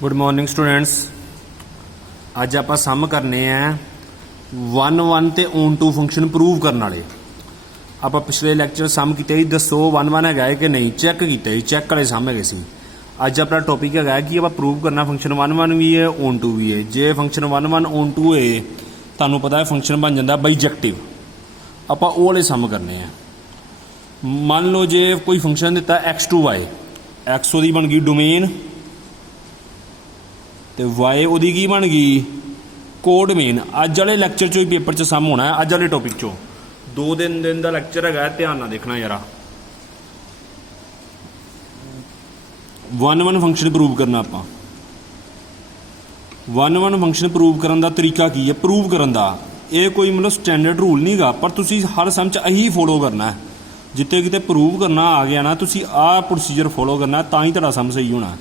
Good morning students. अज आप सम करने हैं 1-1 ते ऑन टू फंक्शन प्रूव करने वाले। आप पिछले लैक्चर सम किए दसो 1-1 है कि नहीं, चैक किया चैक वाले सम है सी। अज अपना टॉपिक है कि आप प्रूव करना फंक्शन 1-1 भी है ऑन टू भी है। जे फंक्शन 1-1 ऑन टू है तुहानू पता है फंक्शन बन जाता बाइजेक्टिव। आप वो वाले सम करने हैं। मान लो जे कोई फंक्शन दिता x2y, एक्स वो बन गई डोमेन तो वाई उहदी की बन गई कोड मेन। अज वाले लैक्चर चो ही पेपर च सम होना है। अज वाले टॉपिक चो 2 दिन का लैक्चर है, ध्यान ना देखना यार। 1-1 फंक्शन प्रूव करना। आप 1-1 फंक्शन प्रूव करने का तरीका की है। प्रूव करने का ये कोई मतलब स्टैंडर्ड रूल नहीं गा, पर तुसी हर सम च यही फॉलो करना है। जिते किते प्रूव करना आ गया ना, तुसी आ प्रोसीजर फॉलो करना, ता ही तुहाडा सम सही होना।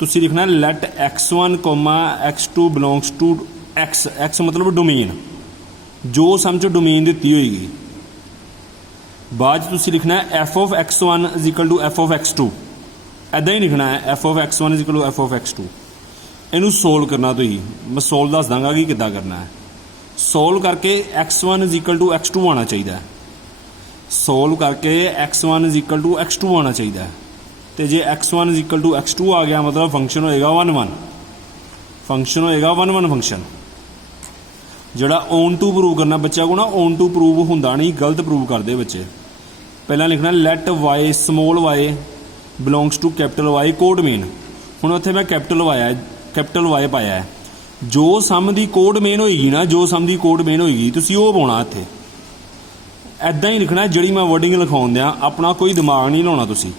तुसी लिखना let x1, x2 belongs to x। x मतलब डोमेन, जो सम च डोमेन दी होगी। बाद तुसी लिखना है f of x1 is equal to f of x2। ऐदा ही लिखना है f of x1 is equal to f of x2। इनू सोल्व करना तो ही मैं सोल्व दस दाँगा कि किद्दां करना है। सोल्व करके x1 is equal to x2 आना चाहिए। सोल्व करके x1 is equal to x2 आना चाहिए। तो जे x1 is equal to x2 आ गया मतलब फंक्शन होएगा 1-1। फंक्शन होएगा 1-1 फंक्शन। जोड़ा ऑन टू प्रूव करना बच्चा को ना, ऑन टू प्रूव होंदा नहीं, गलत प्रूव करते बच्चे। पहला लिखना let y small y belongs to capital Y codomain. हुण उत्थे मैं कैपिटल वाई पाया है। जो सम दी कोड मेन होएगी ना, जो सम दी कोड मेन होएगी तुसीं ओह पाउणा इत्थे। ऐदां ही लिखना जिहड़ी मैं वर्डिंग लिखाउण दियां, अपना कोई दिमाग नहीं लाउणा तुसीं।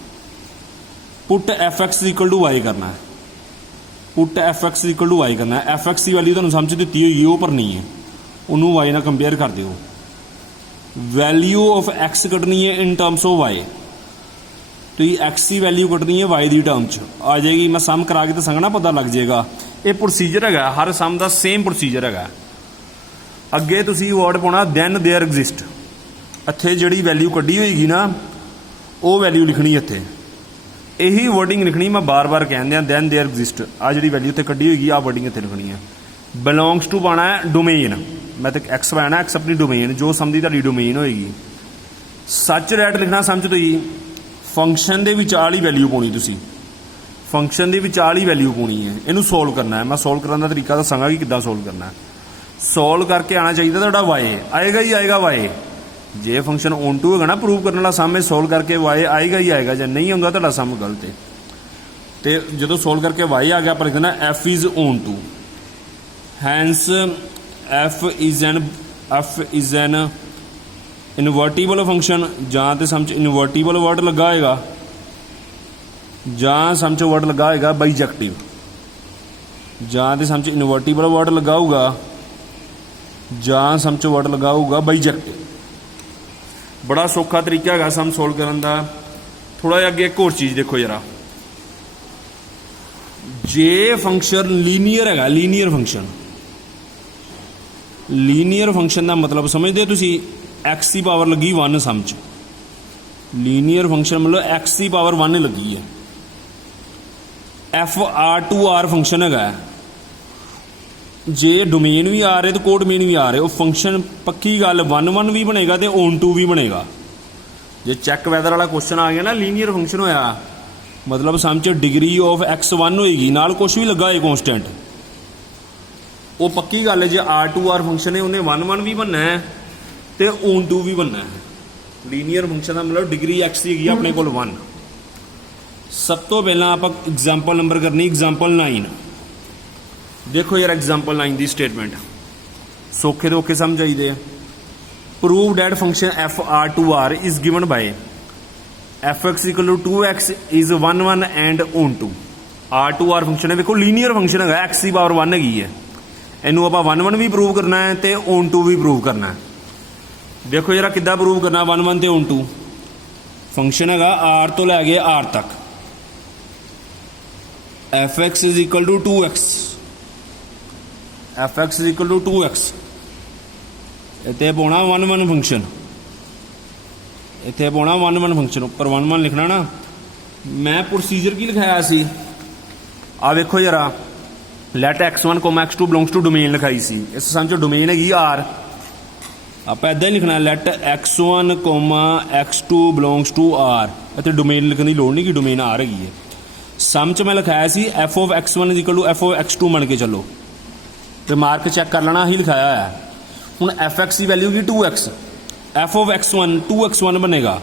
Put F x equal to y करना है। Put F x equal to y करना है। एफ एक्स की वैल्यू तुहानूं समझ दी हुई वो भरनी है, उन्होंने वाई ना कंपेयर कर दिओ। वैल्यू ऑफ एक्स कटनी है इन टर्म्स ऑफ वाई। तो ये एक्स की वैल्यू कटनी है वाई की टर्म च आ जाएगी। मैं सम करा के तो संगना पता लग जाएगा। ये प्रोसीजर है, हर सम का सेम प्रोसीजर है। अगे तुसीं word Pawana then there exist. इत्थे जिहड़ी वैल्यू कड्ढी होएगी ना, वो वैल्यू लिखनी इत्थे। यही वर्डिंग लिखनी मैं बार बार कह दिया दैन देयर एग्जिस्ट। आ जी वैल्यू इतने कड्ढी होगी, आ वर्डिंग इतने लिखनी है। बिलोंग्स टू पाना है डोमेन। मैं तो एक्स पाना एक्स अपनी डोमेन, जो समझी तुहाडी डोमेन होएगी। सच रैट लिखना समझ तो ही फंक्शन के विचाल ही वैल्यू पानी। तुसी फंक्शन के विचाल ही वैल्यू पानी है। इनू सोल्व करना है। मैं सोल्व करने का तरीका दसांगा कि किद्दां सोल्व करना है। सोल्व करके आना चाहिए तुहाडा वाई आएगा ही आएगा। वाई जे फंक्शन ऑन टू है ना प्रूव करने वाला सम सोल्व करके वाई आएगा ही आएगा। जो नहीं आता तो सम गलत है। तो जो सोल्व करके वाई आ गया पर लिखना f is onto. Hence f is an invertible function. जहाँ तो समझ इनवर्टिबल वर्ड लगा होगा, जहाँ समझ वर्ड लगा होगा बाइजेक्टिव। जहाँ तो समझ इनवर्टिबल वर्ड लगा होगा, जहाँ समझ वर्ड लगा होगा बाइजेक्टिव। बड़ा सौखा तरीका है सम सोल्व करने का। थोड़ा जिहा अगे एक होर चीज़ देखो जरा। जे फंक्शन लीनियर है, लीनियर फंक्शन। लीनियर फंक्शन का मतलब समझते हो तुसी? एक्स की पावर लगी 1 सम च। लीनियर फंक्शन मतलब एक्स की पावर 1 लगी है। F R to R function है। जे डोमेन भी आ रहे तो कोड मेन भी आ रहे, वो फंक्शन पक्की गल 1-1 भी बनेगा तो ऑन टू भी बनेगा। जे चैक वैदर वाला क्वेश्चन आ गया ना, लीनियर फंक्शन होया मतलब सम च डिग्री ऑफ x1 होएगी, नाल कुछ भी लगा है कॉन्स्टेंट, वो पक्की गल है। जो R2R फंक्शन है उन्हें 1-1 भी बनना है तो ऑन टू भी बनना है। लीनियर फंक्शन का मतलब डिग्री x की है अपने को 1। सब तो पहला आप एग्जाम्पल नंबर करनी, एग्जाम्पल 9। देखो यार एग्जाम्पल 9 की स्टेटमेंट सौखे तो औखे समझ आईदे। Prove that function F R to R is given by F x equal to 2x is 1-1 and onto. R2R function है, देखो लीनियर फंक्शन है, एक्स की पावर 1 हैगी है। इनू आप 1-1 भी प्रूव करना है तो ऑन टू भी प्रूव करना है। देखो जरा किद्दां प्रूव करना 1-1 तो ऑन टू। फंक्शन है आर तो लैके आर तक। F x is equal to 2x। F x is equal to 2x। इतने पाना 1-1 फंक्शन। इतने पाना 1-1 फंक्शन। उपर 1-1 लिखना ना। मैं प्रोसीजर की लिखाया सी ਆ ਵੇਖੋ ਜਰਾ, light x1, x2 belongs to domain ਲਿਖਾਈ ਸੀ, ਇਸ ਸਮ 'ਚ ਡੋਮੇਨ ਹੈਗੀ R। ਆਪਾਂ ਇਦਾਂ ਹੀ ਲਿਖਣਾ, let x1, x2 belongs to R। ਇੱਥੇ ਡੋਮੇਨ ਲਿਖਣ ਦੀ ਲੋੜ ਨਹੀਂ ਕਿ ਡੋਮੇਨ R ਹੈਗੀ ਹੈ। ਸਮ 'ਚ ਮੈਂ ਲਿਖਾਇਆ ਸੀ f of x1 is equal to f of x2 ਮੰਨ ਕੇ ਚੱਲੋ, ਤੇ ਮਾਰਕ ਚੈੱਕ ਕਰ ਲੈਣਾ, ਹੀ ਲਿਖਾਇਆ ਹੋਇਆ। ਹੁਣ fx the value Ki 2x, f of x1 2x1 ਬਣੇਗਾ।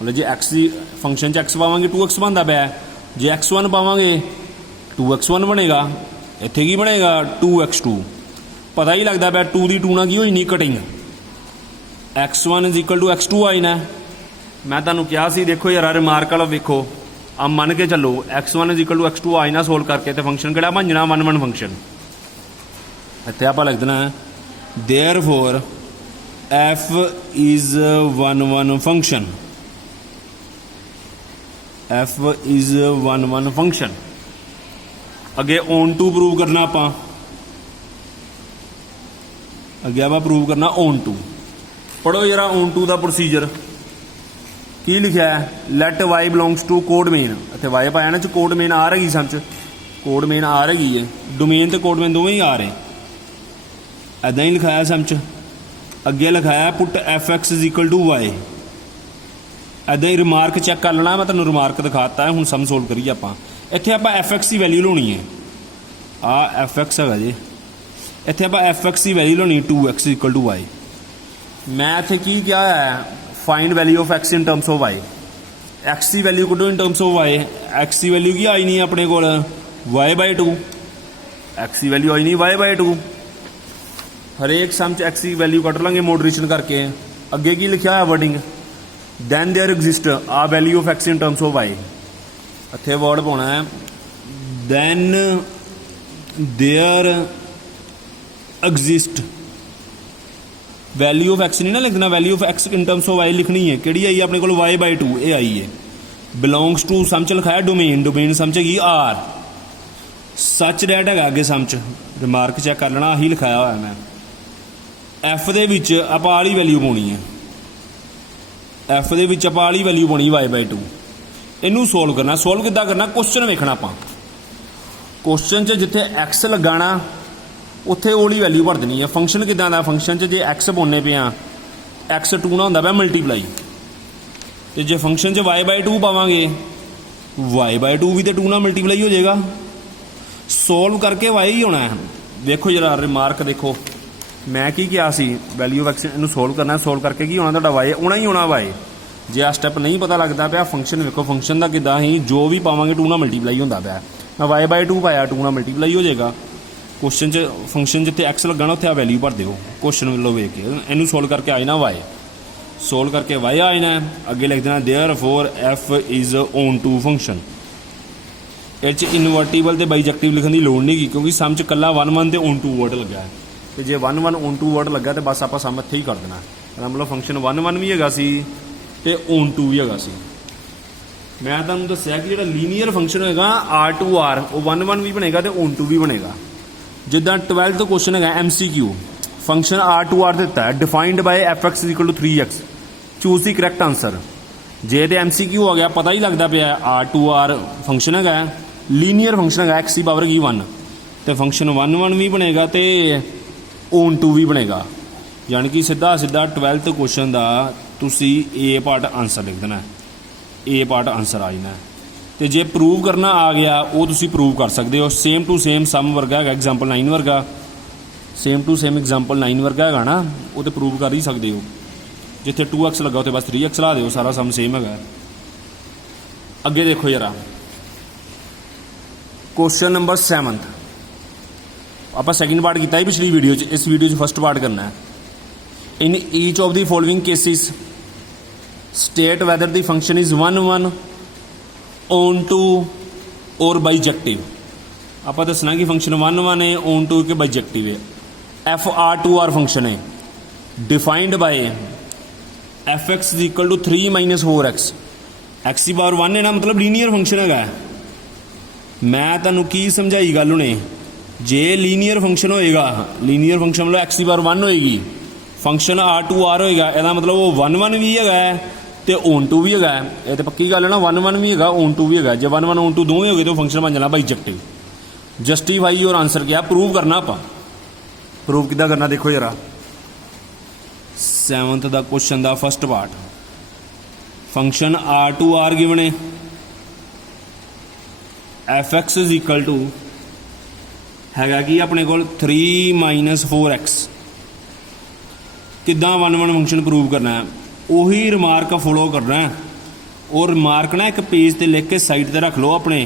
ਮਤਲਬ ਜੇ x ਦੀ ਫੰਕਸ਼ਨ 'ਚ x ਪਾਵਾਂਗੇ 2x ਬਣਦਾ ਪਿਆ, ਜੇ x1 ਪਾਵਾਂਗੇ 2x1 ਬਣੇਗਾ। ਇੱਥੇ ਕੀ ਬਣੇਗਾ 2x2। ਪਤਾ ਹੀ ਲੱਗਦਾ ਪਿਆ 2 ਦੀ 2 ਨਾਲ ਕੀ ਹੋਈ ਨਹੀਂ cutting, x1 is equal to x2 ਆਈ ਨਾ। ਮੈਂ ਤੁਹਾਨੂੰ ਕਿਹਾ ਸੀ, ਦੇਖੋ ਯਾਰ ਰਿਮਾਰਕ ਵਾਲਾ ਵੇਖੋ, ਆ ਮੰਨ ਕੇ ਚੱਲੋ x1 is equal to x2 ਆਈ ਨਾ ਸੋਲਵ ਕਰਕੇ, ਤੇ ਫੰਕਸ਼ਨ ਕਿਹੜਾ ਬਣ ਜਾਣਾ 1 1 ਫੰਕਸ਼ਨ। ਇੱਥੇ ਆਪਾਂ ਲਿਖ ਦੇਣਾ therefore f is 1 1 function, f is 1 1 function। ਅੱਗੇ on to ਪ੍ਰੂਵ ਕਰਨਾ, ਆਪਾਂ ਅੱਗੇ ਆਪਾਂ ਪ੍ਰੂਵ ਕਰਨਾ on to। ਪੜੋ ਜਰਾ on to ਦਾ ਪ੍ਰੋਸੀਜਰ ਕੀ ਲਿਖਿਆ ਹੈ, let y belongs to codomain. ਇੱਥੇ y ਪਾਇਆ ਨਾ, ਚ ਕੋਡ ਮੇਨ ਆ ਰਹੀ ਸਮ 'ਚ, ਕੋਡ ਮੇਨ ਆ ਰਹੀ ਹੈ, ਡੋਮੇਨ ਤੇ ਕੋਡ ਮੇਨ ਦੋਵੇਂ ਹੀ ਆ ਰਹੇ। ਇੱਦਾਂ ਹੀ ਲਿਖਾਇਆ ਸਮ 'ਚ। ਅੱਗੇ ਲਿਖਾਇਆ put fx is equal to y। ਇੱਦਾਂ ਹੀ ਰਿਮਾਰਕ ਚੈੱਕ ਕਰ ਲੈਣਾ, ਮੈਂ ਤੁਹਾਨੂੰ ਰਿਮਾਰਕ ਦਿਖਾਤਾ ਹੈ। ਹੁਣ ਸਮ ਸੋਲਵ ਕਰੀਏ ਆਪਾਂ। ਇੱਥੇ ਆਪਾਂ fx ਦੀ ਵੈਲਿਊ ਲਾਉਣੀ ਹੈ, ਆ fx ਹੈਗਾ ਜੀ। ਇੱਥੇ ਆਪਾਂ fx ਦੀ ਵੈਲਿਊ ਲਾਉਣੀ 2x ਇਕੁਅਲ ਟੂ y। ਮੈਂ ਇੱਥੇ ਕੀ ਕਿਹਾ ਹੈ, find value of x in terms of y। x the value ਕੱਢੋ ਇਨ terms of y। x the value ਕੀ ਆਈ ਨਹੀਂ ਆਪਣੇ ਕੋਲ y/2, x ਦੀ ਵੈਲਿਊ ਆਈ ਨਹੀਂ y/2। ਹਰੇਕ ਸਮ 'ਚ x ਦੀ ਵੈਲਿਊ ਕੱਢ ਲਾਂਗੇ ਮੋਡਰੇਸ਼ਨ ਕਰਕੇ। ਅੱਗੇ ਕੀ ਲਿਖਿਆ ਹੋਇਆ wording, then there exist a value of x in terms of y। ਇੱਥੇ ਵਰਡ ਪਾਉਣਾ ਹੈ then there exist. Value of x ਨਹੀਂ ਨਾ ਲਿਖਣਾ, value of x in terms of y ਲਿਖਣੀ ਹੈ। ਕਿਹੜੀ ਆਈ ਆਪਣੇ ਕੋਲ y/2, ਇਹ ਆਈ ਹੈ। ਬਿਲੋਂਗਸ ਟੂ ਸਮ 'ਚ ਲਿਖਾਇਆ ਡੋਮੇਨ, ਡੋਮੇਨ ਸਮ 'ਚ ਹੈਗੀ R। ਸੱਚ ਡੈਟ ਹੈਗਾ ਅੱਗੇ ਸਮ 'ਚ, ਰਿਮਾਰਕ ਚੈੱਕ ਕਰ ਲੈਣਾ, ਆਹੀ ਲਿਖਾਇਆ ਹੋਇਆ ਮੈਂ। f ਦੇ ਵਿੱਚ ਆਪਾਂ ਆਲੀ ਵੈਲਿਊ ਪਾਉਣੀ ਹੈ, f ਦੇ ਵਿੱਚ ਆਪਾਂ ਆਲੀ ਵੈਲਿਊ ਪਾਉਣੀ y/2। ਇਹਨੂੰ ਸੋਲਵ ਕਰਨਾ। ਸੋਲਵ ਕਿੱਦਾਂ ਕਰਨਾ, ਕੁਐਸਚਨ ਵੇਖਣਾ ਆਪਾਂ। ਕੁਐਸਚਨ 'ਚ ਜਿੱਥੇ x ਲਗਾਣਾ ਉੱਥੇ ਉਹਲੀ ਵੈਲਿਊ ਭਰ ਦੇਣੀ ਹੈ। ਫੰਕਸ਼ਨ ਕਿੱਦਾਂ ਦਾ, ਫੰਕਸ਼ਨ 'ਚ ਜੇ x ਪਾਉਂਦੇ ਪਏ ਆ, x 2 ਨਾਲ ਹੁੰਦਾ ਪਿਆ ਮਲਟੀਪਲਾਈ, ਤੇ ਜੇ ਫੰਕਸ਼ਨ 'ਚ y/2 ਪਾਵਾਂਗੇ, y/2 ਵੀ ਤੇ 2 ਨਾਲ ਮਲਟੀਪਲਾਈ ਹੋ ਜਾਏਗਾ। ਸੋਲਵ ਕਰਕੇ y ਹੀ ਹੋਣਾ ਹੈ। ਦੇਖੋ ਜਰਾ ਰਿਮਾਰਕ ਦੇਖੋ, ਮੈਂ ਕੀ ਕਿਹਾ ਸੀ, ਵੈਲਿਊ ਆਫ x ਇਹਨੂੰ ਸੋਲਵ ਕਰਨਾ। ਸੋਲਵ ਕਰਕੇ ਕੀ ਹੋਣਾ ਤੁਹਾਡਾ y ਹੋਣਾ ਹੀ ਹੋਣਾ y। ਜੇ ਆ ਸਟੈਪ ਨਹੀਂ ਪਤਾ ਲੱਗਦਾ ਪਿਆ, ਫੰਕਸ਼ਨ ਵੇਖੋ, ਫੰਕਸ਼ਨ ਦਾ ਕਿੱਦਾਂ ਹੀ ਜੋ ਵੀ ਪਾਵਾਂਗੇ 2 ਨਾਲ ਮਲਟੀਪਲਾਈ ਹੁੰਦਾ ਪਿਆ। ਮੈਂ y/2 ਪਾਇਆ, 2 ਨਾਲ ਮਲਟੀਪਲਾਈ ਹੋ ਜਾਏਗਾ। ਕੁਐਸਚਨ 'ਚ ਫੰਕਸ਼ਨ ਜਿੱਥੇ x ਲੱਗਣਾ ਉੱਥੇ ਆ ਵੈਲਿਊ ਭਰ ਦਿਓ ਕੁਐਸਚਨ ਵੱਲੋਂ ਵੇਖ ਕੇ। ਇਹਨੂੰ ਸੋਲਵ ਕਰਕੇ ਆਏ ਨਾ y, ਸੋਲਵ ਕਰਕੇ y ਆਏ ਨਾ। ਅੱਗੇ ਲਿਖ ਦੇਣਾ therefore f is on to function। ਇਹ 'ਚ ਇਨਵਰਟੀਬਲ ਤੇ ਬਾਈਜੈਕਟਿਵ ਲਿਖਣ ਦੀ ਲੋੜ ਨਹੀਂ, ਕਿਉਂਕਿ ਸਮ 'ਚ ਇਕੱਲਾ 1 1 ਤੇ on to ਵਰਡ ਲੱਗਾ ਹੈ। ਤੇ ਜੇ 1 1 on to ਵਰਡ ਲੱਗਾ ਤੇ ਬਸ ਆਪਾਂ ਸਮ ਇੱਥੇ ਹੀ ਕਰ ਦੇਣਾ। ਇਹਦਾ ਮਤਲਬ ਫੰਕਸ਼ਨ 1 1 ਵੀ ਹੈਗਾ ਸੀ ਤੇ on to ਵੀ ਹੈਗਾ ਸੀ। ਮੈਂ ਤੁਹਾਨੂੰ ਦੱਸਿਆ ਕਿ ਜਿਹੜਾ ਲੀਨੀਅਰ ਫੰਕਸ਼ਨ ਹੋਏਗਾ R2R, ਉਹ 1 1 ਵੀ ਬਣੇਗਾ ਤੇ on to ਵੀ ਬਣੇਗਾ। ਜਿੱਦਾਂ 12th ਕੁਐਸਚਨ ਹੈਗਾ MCQ, ਫੰਕਸ਼ਨ R2R ਦਿੱਤਾ ਹੈ, defined by fx equal to 3x, choose the correct answer. ਜੇ ਤੇ MCQ ਹੋ ਗਿਆ, ਪਤਾ ਹੀ ਲੱਗਦਾ ਪਿਆ R2R ਫੰਕਸ਼ਨ ਹੈਗਾ, ਲੀਨੀਅਰ ਫੰਕਸ਼ਨ ਹੈਗਾ, x ਦੀ ਪਾਵਰ ਕੀ 1, ਤੇ ਫੰਕਸ਼ਨ 1 1 ਵੀ ਬਣੇਗਾ ਤੇ on to ਵੀ ਬਣੇਗਾ। ਯਾਨੀ ਕਿ ਸਿੱਧਾ 12th ਕੁਐਸਚਨ ਦਾ ਤੁਸੀਂ A ਪਾਰਟ ਆਂਸਰ ਲਿਖ ਦੇਣਾ, A ਪਾਰਟ ਆਂਸਰ ਆ ਜਾਣਾ। ਤੇ ਜੇ ਪ੍ਰੂਵ ਕਰਨਾ ਆ ਗਿਆ, ਉਹ ਤੁਸੀਂ ਪ੍ਰੂਵ ਕਰ ਸਕਦੇ ਹੋ। ਸੇਮ ਟੂ ਸੇਮ ਸਮ ਵਰਗਾ ਹੈਗਾ, ਐਗਜ਼ਾਮਪਲ 9 ਵਰਗਾ, ਸੇਮ ਟੂ ਸੇਮ ਐਗਜ਼ਾਮਪਲ 9 ਵਰਗਾ ਹੈਗਾ ਨਾ, ਉਹ ਤੇ ਪ੍ਰੂਵ ਕਰ ਹੀ ਸਕਦੇ ਹੋ। ਜਿੱਥੇ 2x ਲੱਗਾ ਉੱਥੇ ਬਸ 3x ਲਾ ਦਿਓ, ਸਾਰਾ ਸਮ ਸੇਮ ਹੈਗਾ। ਅੱਗੇ ਦੇਖੋ ਜਰਾ, ਕੁਐਸਚਨ ਨੰਬਰ 7। ਆਪਾਂ ਸੈਕਿੰਡ ਪਾਰਟ ਕੀਤਾ ਸੀ ਪਿਛਲੀ ਵੀਡੀਓ 'ਚ, ਇਸ ਵੀਡੀਓ 'ਚ ਫਸਟ ਪਾਰਟ ਕਰਨਾ ਹੈ। In each of the following cases state whether the function is 1 1 on to और बाइजेक्टिव। आप दसना कि फंक्शन 1 1 है, on to के बाइजेक्टिव है। एफ R2R फंक्शन है, defined by fx is equal to 3 - 4x। x की पावर 1 है ना, मतलब लीनियर फंक्शन है। मैं तुहानू की समझाई गल हुणे, जे लीनियर फंक्शन होएगा, लीनियर फंक्शन मतलब x की पावर 1 होएगी, फंक्शन R2R होएगा, ਇਹਦਾ मतलब वो 1 1 भी है ਤੇ on to ਵੀ ਹੈਗਾ। ਇਹ ਤਾਂ ਪੱਕੀ ਗੱਲ ਹੈ ਨਾ, 1 1 ਵੀ ਹੈਗਾ, on to ਵੀ ਹੈਗਾ। ਜੇ 1 1 on to ਦੋਵੇਂ ਹੋ ਗਏ ਤਾਂ ਫੰਕਸ਼ਨ ਬਣ ਜਾਣਾ ਬਾਈਜੈਕਟਿਵ। जस्टिफाई योर आंसर क्या प्रूव करना आप प्रूव किदा करना देखो जरा 7th का क्वेश्चन का first part function R2R given है F x is equal to हैगा कि अपने को 3 - 4x किदा 1 फंक्शन प्रूव करना है उही रिमार्क फॉलो करना है और रिमार्क ना एक पेज पर लिख के साइड पर रख लो अपने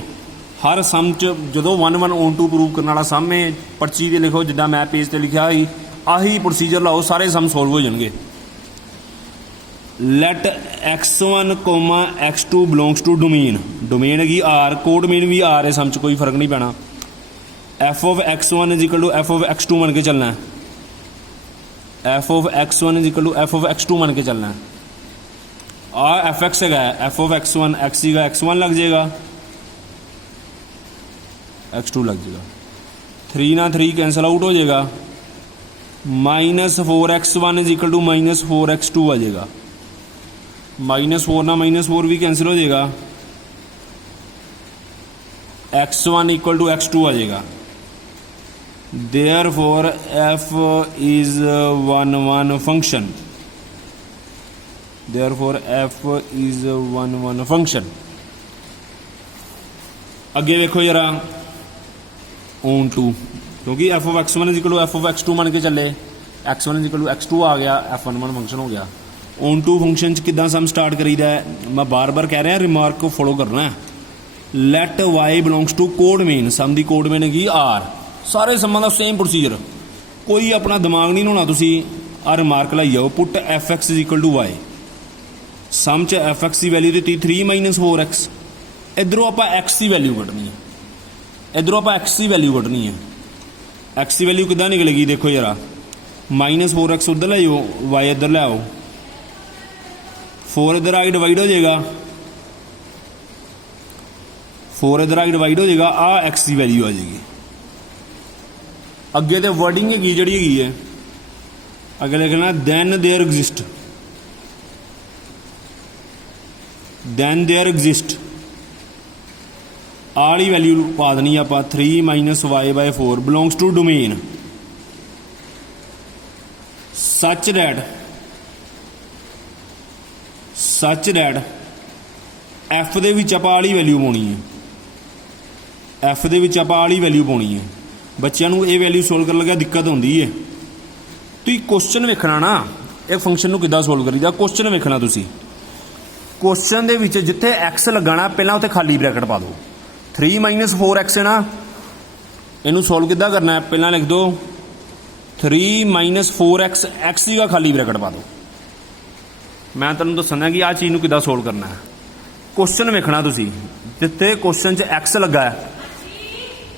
हर सम च जो 1 1 ऑन टू प्रूव करने वाला सम है पर्ची ते लिखो जिदा मैं पेज पर लिखा ही आही प्रोसीजर लाओ सारे सम सोल्व हो जाएंगे। Let x1, x2 belongs to domain domain हैगी आर कोडोमेन भी आर है सम च कोई फर्क नहीं पैना। F of x1 is equal to f of x2 मन के चलना है f of x1 is equal to f of x2 मन के चलना है आ एफ एक्स है एफ ऑफ x1 x का x1 लग जाएगा x2 लग जाएगा 3 ना 3 कैंसल आउट हो जाएगा -4x1 is equal to -4x2 आ जाएगा -4 ना -4 भी कैंसिल हो जाएगा x1 इक्वल टू x2 आ जाएगा। Therefore f is 1 1 function therefore f is 1 1 function. अगे देखो जरा ऑन टू क्योंकि f of x1 is equal to f of x2 मान के चले x1 is equal to x2 आ गया f1 फंक्शन हो गया। ऑन टू फंक्शन किदा सम स्टार्ट करीदा है मैं बार बार कह रहा रिमार्क को फॉलो करना है। Let y belongs to codomain sum the codomain हैगी आर सारे समान का सेम प्रोसीजर कोई अपना दिमाग नहीं लाना तुसी आ रिमार्क लाई जाओ put F x is equal to Y सम च एफ एक्स की वैल्यू दी 3 - 4x इधरों आप एक्स की वैल्यू कटनी है इधरों आप एक्स की वैल्यू कटनी है एक्स की वैल्यू किदा निकलेगी देखो जरा -4x उधर ले जाओ वाई इधर ले आओ 4 इधर आगे डिवाइड हो जाएगा 4 इधर आगे डिवाइड हो जाएगा आ एक्स की वैल्यू आ जाएगी। अगे तो वर्डिंग हैगी जी है अगे लिखना दैन देयर एग्जिस्ट आली वैल्यू पा देनी आप 3 - y/4 belongs to domain such that F दे विच आप आली वैल्यू पानी है एफ दे विच आप आली वैल्यू पानी है बच्चों को ये वैल्यू सोल्व कर लगे दिक्कत होंदी है तुसीं क्वेश्चन वेखना ना ये फंक्शन को किद्दां सोल्व करीदा क्वेश्चन वेखना तुसीं क्वेश्चन दे विच जिथे एक्स लगाना पहला उत्थे खाली ब्रैकेट पा दो 3 - 4x है ना इनू सोल्व किद्दां करना है पहला लिख दो 3 - 4x एक्स का खाली ब्रैकेट पा दो मैं तुहानूं दस्सना कि आ चीज़ नूं किद्दां सोल्व करना है। क्वेश्चन वेखना तुसीं जिथे क्वेश्चन च एक्स लगा है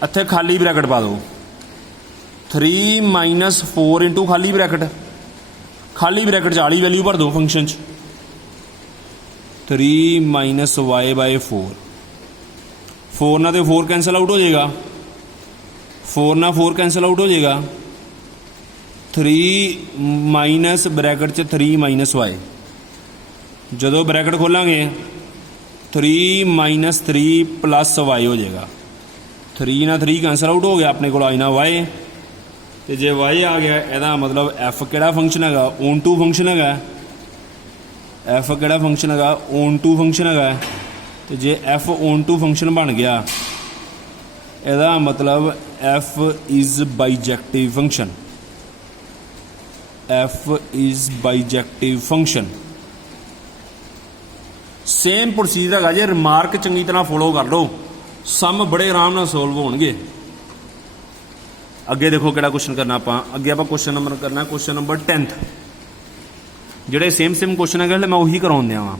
इत्थे खाली ब्रैकेट पा दो 3 - 4 इंटू खाली ब्रैकेट च आली वैल्यू भर दो फंक्शन च 3 - y/4 4 ना तो 4 कैंसल आउट हो जाएगा 4 ना 4 कैंसल आउट हो जाएगा 3 माइनस ब्रैकेट च 3 - y जो ब्रैकेट खोलेंगे 3 - 3 + y हो जाएगा 3 ना 3 कैंसल आउट हो गया अपने को आई ना y तो जे y आ गया यदा मतलब f केड़ा फंक्शन है ऑन टू फंक्शन है f केड़ा फंक्शन है ऑन टू फंक्शन है तो जे f ऑन टू फंक्शन बन गया यदा मतलब f is bijective function f is bijective function. Same procedure है जे रिमार्क चंगी तरह फॉलो कर लो सम बड़े आराम नाल सोल्व होणगे। अगे देखो किहड़ा क्वेश्चन करना आप अगे आप क्वेश्चन नंबर करना क्वेश्चन नंबर 10th जिहड़े सेम क्वेश्चन है मैं उही कराउण दिया वां।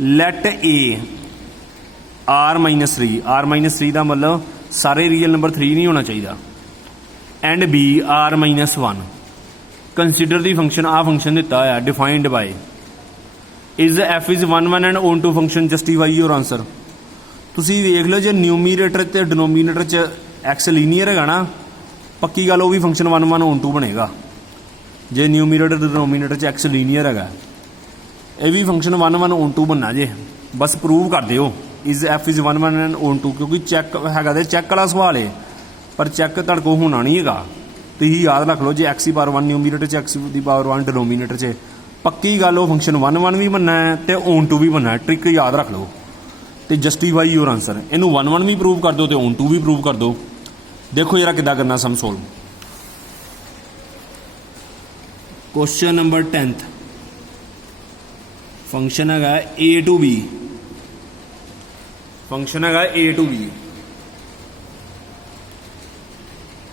लैट ए r-3 का मतलब सारे रियल नंबर 3 नहीं होना चाहिए and B r-1 consider the function a function दिता है defined by is f is 1 1 and onto function justify your answer. तुसीं वेख लो जो न्यूमीरेटर ते डिनोमीनेटर च एक्स लीनियर है ना पक्की गल वो भी फंक्शन 1 1 ऑन टू बनेगा जे न्यूमीरेटर ते डिनोमीनेटर च एक्स लीनियर है ये भी फंक्शन 1 1 ऑन टू बनना जे बस प्रूव कर दो is f is 1 1 and onto क्योंकि चैक है चैक वाला सवाल है पर चैक तुहाडे कोल होना नहीं हैगा। तुसीं याद रख लो, जे एक्स दी पावर 1 न्यूमीरेटर च एक्स दी पावर 1 डिनोमीनेटर च, पक्की गल वो फंक्शन 1 भी बनना है तो ऑन टू भी बनना है। ट्रिक याद रख लो तो जस्टिफाई योर आंसर। इनू 1 भी प्रूव कर दो तो ऑन टू भी प्रूव कर दो। देखो जरा किद्दां करना sum solve. Question number 10th, function है ए टू बी, फंक्शन है ए टू बी।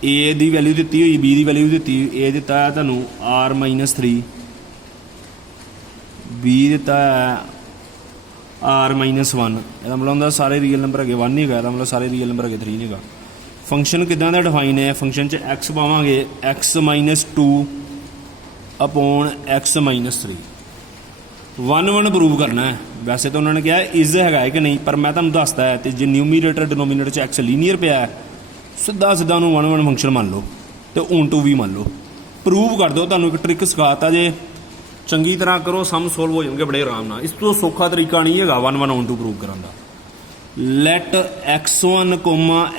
ए की वैल्यू दी हुई, बी की वैल्यू दी हुई। ए दिता है तुहानू R-3, बी दिता है R-1। इसका मतलब होंगे सारे रियल नंबर है 1 नहीं है, मतलब सारे रियल नंबर है 3 नहीं है। फंक्शन किदां दा डिफाइन है, फंक्शन च x पावांगे x-2 upon x-3। 1 prove करना है। वैसे तो उन्होंने कहा इज है कि नहीं, पर मैं तुहानू दसदा है तो जे न्यूमीरेटर डिनोमीनेटर च एक्स लीनियर पिया है, सीधा सीधा उन्होंने 1 फंक्शन मान लो तो ऑन टू भी मान लो। प्रूव कर दो। तुहानू एक ट्रिक सिखाता, जे चंगी तरह करो सम सोल्व हो जाएंगे बड़े आराम नाल। इस तो सौखा तरीका नहीं है 1 ऑन टू प्रूव करने का। Let x1,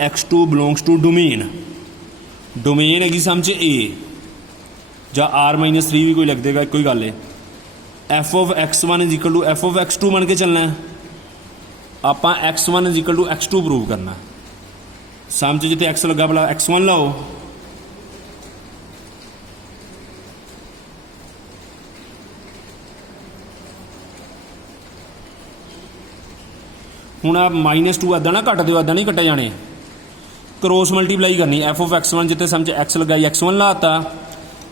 x2 belongs to domain. Domain हैगी सम च ए, ਜਾਂ R-3 भी कोई लिख देगा, कोई गल है। F of x1 is equal to f of x2 बन के चलना है। आप x1 is equal to x2 prove करना। सम च जिते x लगा भला x1 लाओ। हुण आप -2 इदा ना कट दो, इदा नहीं कटे जाने। क्रॉस मल्टीप्लाई करनी। एफ ऑफ x1 जिते सम च x लगाई x1 लाता,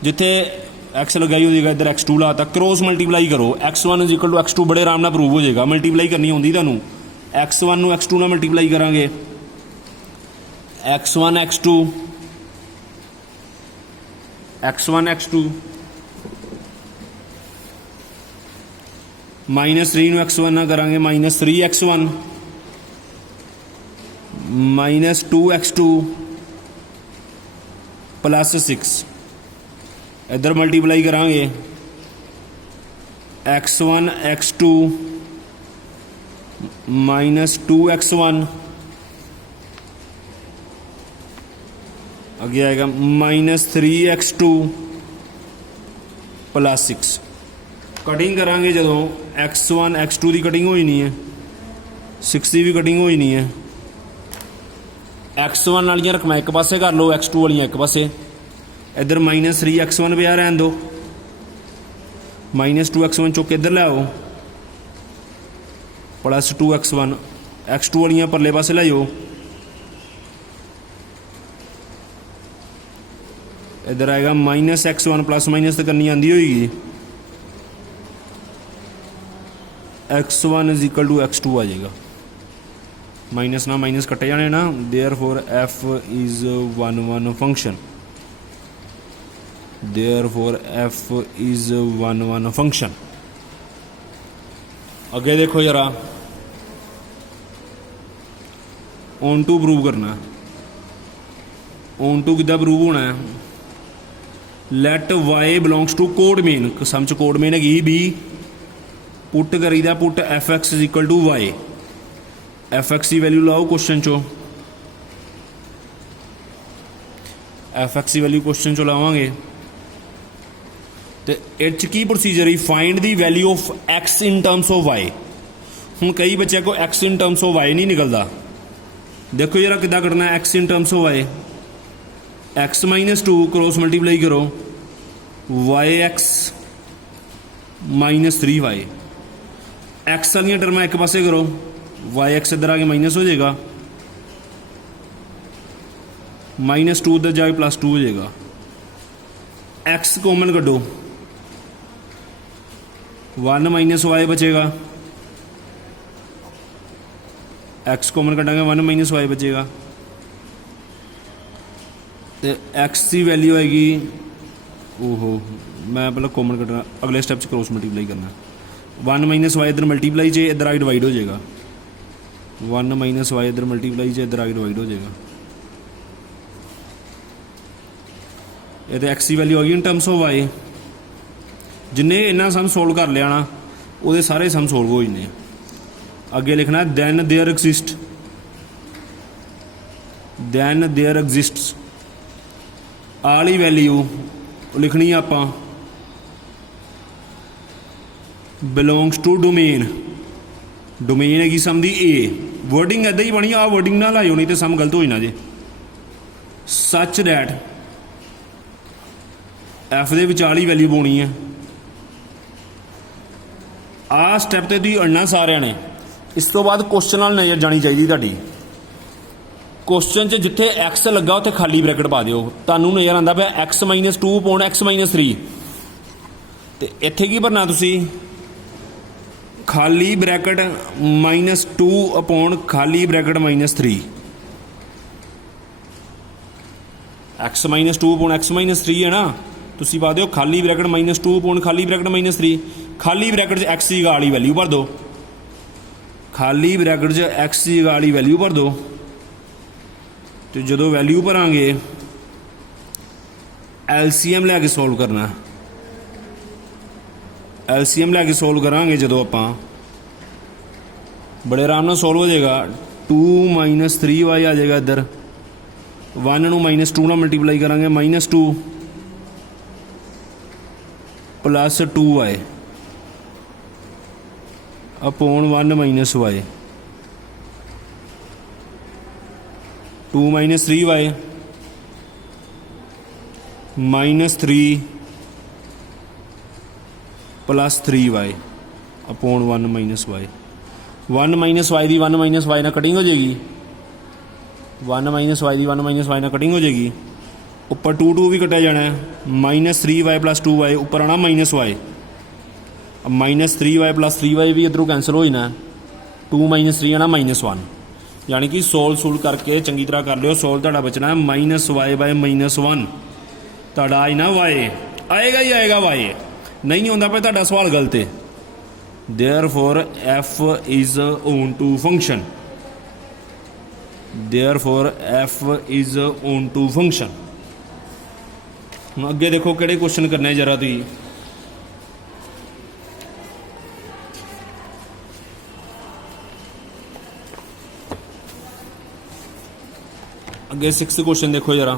जिथे एक्स लगाई हो जाएगा इधर x2 लाता। क्रॉस मल्टीप्लाई करो। x1 is equal to x2 बड़े आराम नाल प्रूव हो जाएगा। मल्टीप्लाई करनी होंगी तुहानू, x1 नू x2 नाल मल्टीप्लाई करांगे। x1 x2 -3 नू x1 ना करांगे, -3x1 -2x2 +6। इधर मल्टीप्लाई करांगे x1 x2 -2x1, आगे आएगा -3x2 +6। कटिंग करांगे जो x1 x2 की कटिंग होई नहीं है, 6 की भी कटिंग होई नहीं है। x1 वाली रकम एक पासे कर लो, x2 वाली एक पासे। इधर -3x1 पिया रहन दो, -2x1 चुक इधर ले आओ, +2x1 x2 वाली परले पासे ले जाओ। इधर आएगा -x1 प्लस माइनस तो करनी आती होगी, x1 is equal to x2 आ जाएगा। माइनस ना माइनस कटे जाने ना। Therefore f is 1 function. Therefore f is 1 function. अगे देखो जरा, ऑन टू प्रूव करना। ऑन टू किदा प्रूव होना है, let y belongs to codomain. सम च कोड मेन हैगी बी, पुट करीदा put f(x) is equal to y। f(x) की वैल्यू लाओ क्वेश्चन चो, f(x) की वैल्यू क्वेश्चन चो लावांगे तो इस की procedure he find the value of x in terms of y। हूँ कई बच्चों को x in terms of y नहीं निकलता। देखो जरा किदा करना है x in terms of y। x -2 cross multiply करो, yx -3y। x वाली टर्म एक पासे करो, yx इधर आके माइनस हो जाएगा, -2 उधर जाके +2 हो जाएगा। x कॉमन कटो, 1 -y बचेगा। x कॉमन कटांगे 1 -y बचेगा। तो x की वैल्यू आएगी, ओहो मैं पहले कॉमन कटना, अगले स्टेप क्रॉस मल्टीप्लाई करना। 1 -y इधर मल्टीप्लाई चे, इधर आके डिवाइड हो जाएगा। 1 -y इधर मल्टीप्लाई चे, इधर आके डिवाइड हो जाएगा। ये एक्स की वैल्यू आ गई इन टर्म्स ऑफ वाई। जिन्हें इन्ना सम सोल्व कर लिया ना, वो सारे सम सोल्व हो जाने। अगे लिखना then there then there exists ਆਹ ਵਾਲੀ ਵੈਲਿਊ ਲਿਖਣੀ ਆਪਾਂ ਬਿਲੋਂਗਸ ਟੂ ਡੋਮੇਨ ਡੋਮੇਨ ਹੈਗੀ ਸਮ ਦੀ ਏ ਵਰਡਿੰਗ ਇੱਦਾਂ ਹੀ ਬਣੀ ਆ ਵਰਡਿੰਗ ਨਾਲ ਲਾਇਓ ਨਹੀਂ ਤੇ ਸਮ ਗਲਤ ਹੋ ਜਾਣਾ ਜੇ ਸੱਚ ਦੈਟ ਐਫ ਦੇ ਵਿੱਚ ਵਾਲੀ ਵੈਲਿਊ ਪਾਉਣੀ ਹੈ ਆਹ ਸਟੈਪ ਤੇ ਤੁਸੀਂ ਅੜਨਾ ਸਾਰਿਆਂ ਨੇ ਇਸ ਤੋਂ ਬਾਅਦ ਕੁਐਸਚਨ ਨਾਲ ਨਜ਼ਰ ਜਾਣੀ ਚਾਹੀਦੀ ਤੁਹਾਡੀ क्वेश्चन च जिथे एक्स लगा उत्थे खाली ब्रैकेट पा दिओ तुहानूं नज़र आंदा पिया x minus 2 upon x minus 3 ते इत्थे की भरना तुसी खाली ब्रैकेट माइनस 2 अपॉन खाली bracket minus 3 x minus 2 upon x minus 3 है ना तुसी पा दिओ खाली ब्रैकेट माइनस 2 अपॉन खाली ब्रैकेट माइनस 3 खाली ब्रैकेट च एक्स की वाली वैल्यू भर दो खाली ब्रैकेट च एक्स की वाली वैल्यू भर दो तो जो वैल्यू भरांगे LCM लैके सॉल्व करना LCM लैके सॉल्व करांगे जो आप बड़े आराम नाल सॉल्व हो जाएगा 2 माइनस 3y आ जाएगा इधर 1 नूं माइनस 2 नाल मल्टीप्लाई करांगे minus 2 plus 2y upon 1 minus y 2 minus 3y minus 3 plus 3y upon 1 minus y 1 minus y की 1 माइनस y ना कटिंग हो जाएगी 1 माइनस y की 1 माइनस y ना कटिंग हो जाएगी ऊपर 2 भी कटा जाना है माइनस 3y प्लस 2y ऊपर आना माइनस y अब माइनस 3y प्लस 3y भी इधरों कैंसल हो जाना 2 माइनस 3 आना माइनस 1 यानी कि सोल्व सूल करके चंगी तरह कर लियो सोल्व तुहाडा बचना है माइनस वाई बाय माइनस 1 तुहाडा आई ना वाई आएगा ही आएगा वाई नहीं होंदा पे तुहाडा सवाल गलत है therefore f is onto function therefore f is onto function हुण अगे देखो किहड़े क्वेश्चन करने जरा तुसीं अगे 6th क्वेश्चन देखो जरा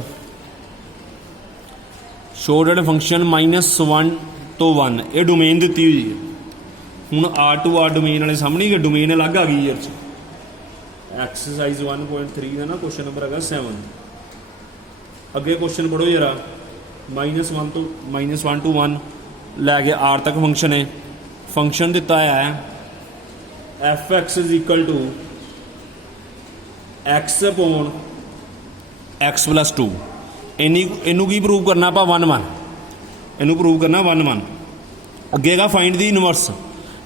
शो डेट फंक्शन -1 तो 1 ये डोमेन दी हुई है हूँ आर टू आर डोमेन वाले सामने ही डोमेन अलग आ गई यार एक्सरसाइज 1.3 का ना क्वेश्चन नंबर है 7 अगे क्वेश्चन पढ़ो जरा -1 to 1 लैके आर तक फंक्शन है फंक्शन दिता है F x is equal to x upon x plus 2 इनू की प्रूव करना आप 1 1 इनू प्रूव करना 1 1 अगे का फाइंड दी इनवर्स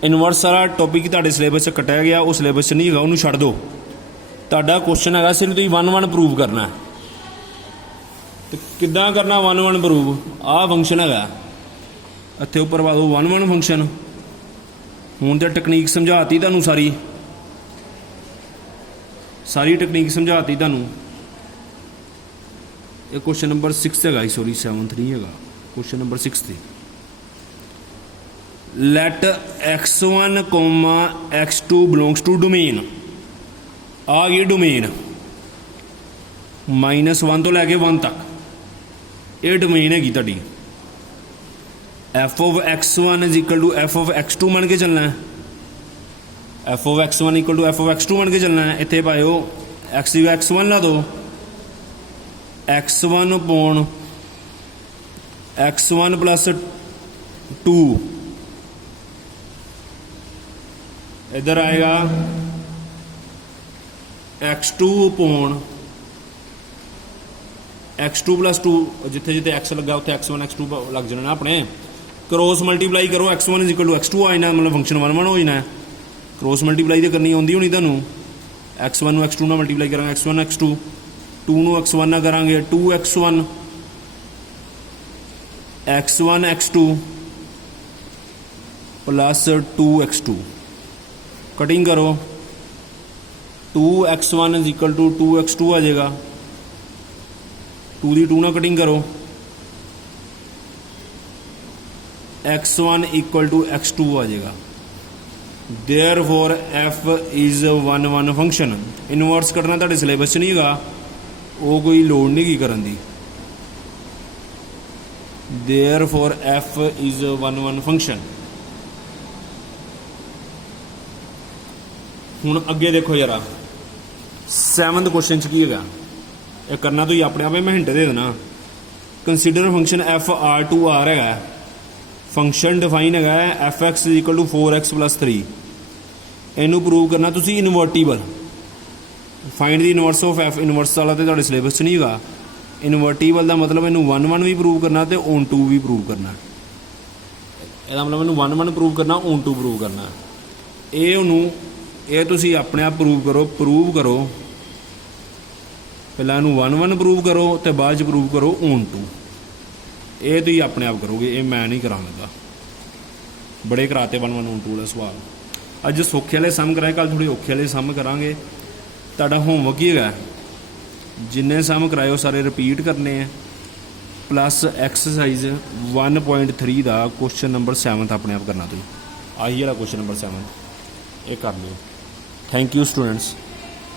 इनवर्स वाला टॉपिक तुहाडे सिलेबस कटिया गया वो सिलेबस नहीं है उन्होंने छड्ड दो तुहाडा क्वेश्चन है सिर्फ तुसीं 1 1 प्रूव करना तो किद्दां करना 1 1 प्रूव आ फंक्शन है इत्थे उपर पा दो 1 1 फंक्शन हुण तो टैक्नीक समझाती तुहानूं सारी टैक्नीक समझाती तुहानूं ये क्वेश्चन नंबर 6 है सॉरी 7th नहीं है क्वेश्चन नंबर 6 थी let x1 x2 belongs to domain आ गई डोमेन -1 तो लैके 1 तक ये डोमेन हैगी तुहाडी f of x1 is equal to f of x2 मन के चलना है f of x1 equal to f of x2 मन के चलना है इत्थे पाओ x1 ला दो x1 अपॉन x1 प्लस 2 इधर आएगा x2 अपॉन x2 प्लस 2 जिथे जिथे x लगा उत्थे x1 x2 लग जाना अपने क्रॉस मल्टीप्लाई करो x1 is equal to x2 आ जाना मतलब फंक्शन 1 1 हो जाना क्रॉस मल्टीप्लाई तो करनी आती होनी तुहानूं x1 x2 ना मल्टीप्लाई करा x1 x2 2 ਨੂੰ x1 ना करांगे 2x1 x1 x2 plus 2x2 cutting करो 2x1 is equal to 2x2 आ जाएगा 2 की 2 ना कटिंग करो x1 इक्वल टू x2 आ जाएगा therefore f is 1 1 function inverse कटना तुहाडे सिलेबस नहीं है ਉਹ ਕੋਈ ਲੋੜ ਨਹੀਂ ਕੀ ਕਰਨ ਦੀ। therefore f is a one function। ਹੁਣ ਅੱਗੇ ਦੇਖੋ ਜਰਾ 7th ਕੁਐਸਚਨ ਚ ਕੀ ਹੈਗਾ, ਇਹ ਕਰਨਾ ਤੁਸੀਂ ਆਪਣੇ ਆਪੇ, ਮੈਂ ਹਿੰਟ ਦੇ ਦੇਣਾ। Consider function F R to R ਹੈਗਾ, ਫੰਕਸ਼ਨ ਡਿਫਾਈਨ ਹੈਗਾ F X is equal to 4x + 3। ਇਹਨੂੰ ਪ੍ਰੂਵ ਕਰਨਾ ਤੁਸੀਂ invertible. Find the inverse of F, inverse ਵਾਲਾ ਤੇ ਤੁਹਾਡੇ ਸਿਲੇਬਸ 'ਚ ਨਹੀਂ ਹੈਗਾ। ਇਨਵਰਟੀਬਲ ਦਾ ਮਤਲਬ ਇਹਨੂੰ 1 ਵੀ ਪ੍ਰੂਵ ਕਰਨਾ ਤੇ ਔਨ ਟੂ ਵੀ ਪ੍ਰੂਵ ਕਰਨਾ। ਇਹਦਾ ਮਤਲਬ ਇਹਨੂੰ 1 ਪ੍ਰੂਵ ਕਰਨਾ, ਔਨ ਟੂ ਪ੍ਰੂਵ ਕਰਨਾ। ਇਹ ਤੁਸੀਂ ਆਪਣੇ ਆਪ ਪ੍ਰੂਵ ਕਰੋ। ਪਹਿਲਾਂ ਇਹਨੂੰ 1 ਪ੍ਰੂਵ ਕਰੋ ਤੇ ਬਾਅਦ 'ਚ ਪ੍ਰੂਵ ਕਰੋ ਔਨ ਟੂ। ਇਹ ਤੁਸੀਂ ਆਪਣੇ ਆਪ ਕਰੋਗੇ, ਇਹ ਮੈਂ ਨਹੀਂ ਕਰਾਂਗਾ। ਬੜੇ ਕਰਾਤੇ 1 ਔਨ ਟੂ ਵਾਲੇ ਸਵਾਲ। ਅੱਜ ਸੌਖੇ ਵਾਲੇ ਸਮ ਕਰਾਏ, ਕੱਲ੍ਹ ਥੋੜ੍ਹੇ ਔਖੇ ਵਾਲੇ ਸਮ ਕਰਾਂਗੇ। ਤੁਹਾਡਾ ਹੋਮਵਰਕ ਕੀ ਹੈਗਾ, ਜਿੰਨੇ ਸਮ ਕਰਾਏ ਉਹ ਸਾਰੇ ਰਿਪੀਟ ਕਰਨੇ ਆ, ਪਲੱਸ ਐਕਸਰਸਾਈਜ਼ 1.3 ਦਾ ਕੁਐਸਚਨ ਨੰਬਰ 7 ਆਪਣੇ ਆਪ ਕਰਨਾ। ਤੁਸੀਂ ਆਹੀ ਵਾਲਾ ਕੁਐਸਚਨ ਨੰਬਰ 7 ਇਹ ਕਰ ਲਿਓ। Thank you students.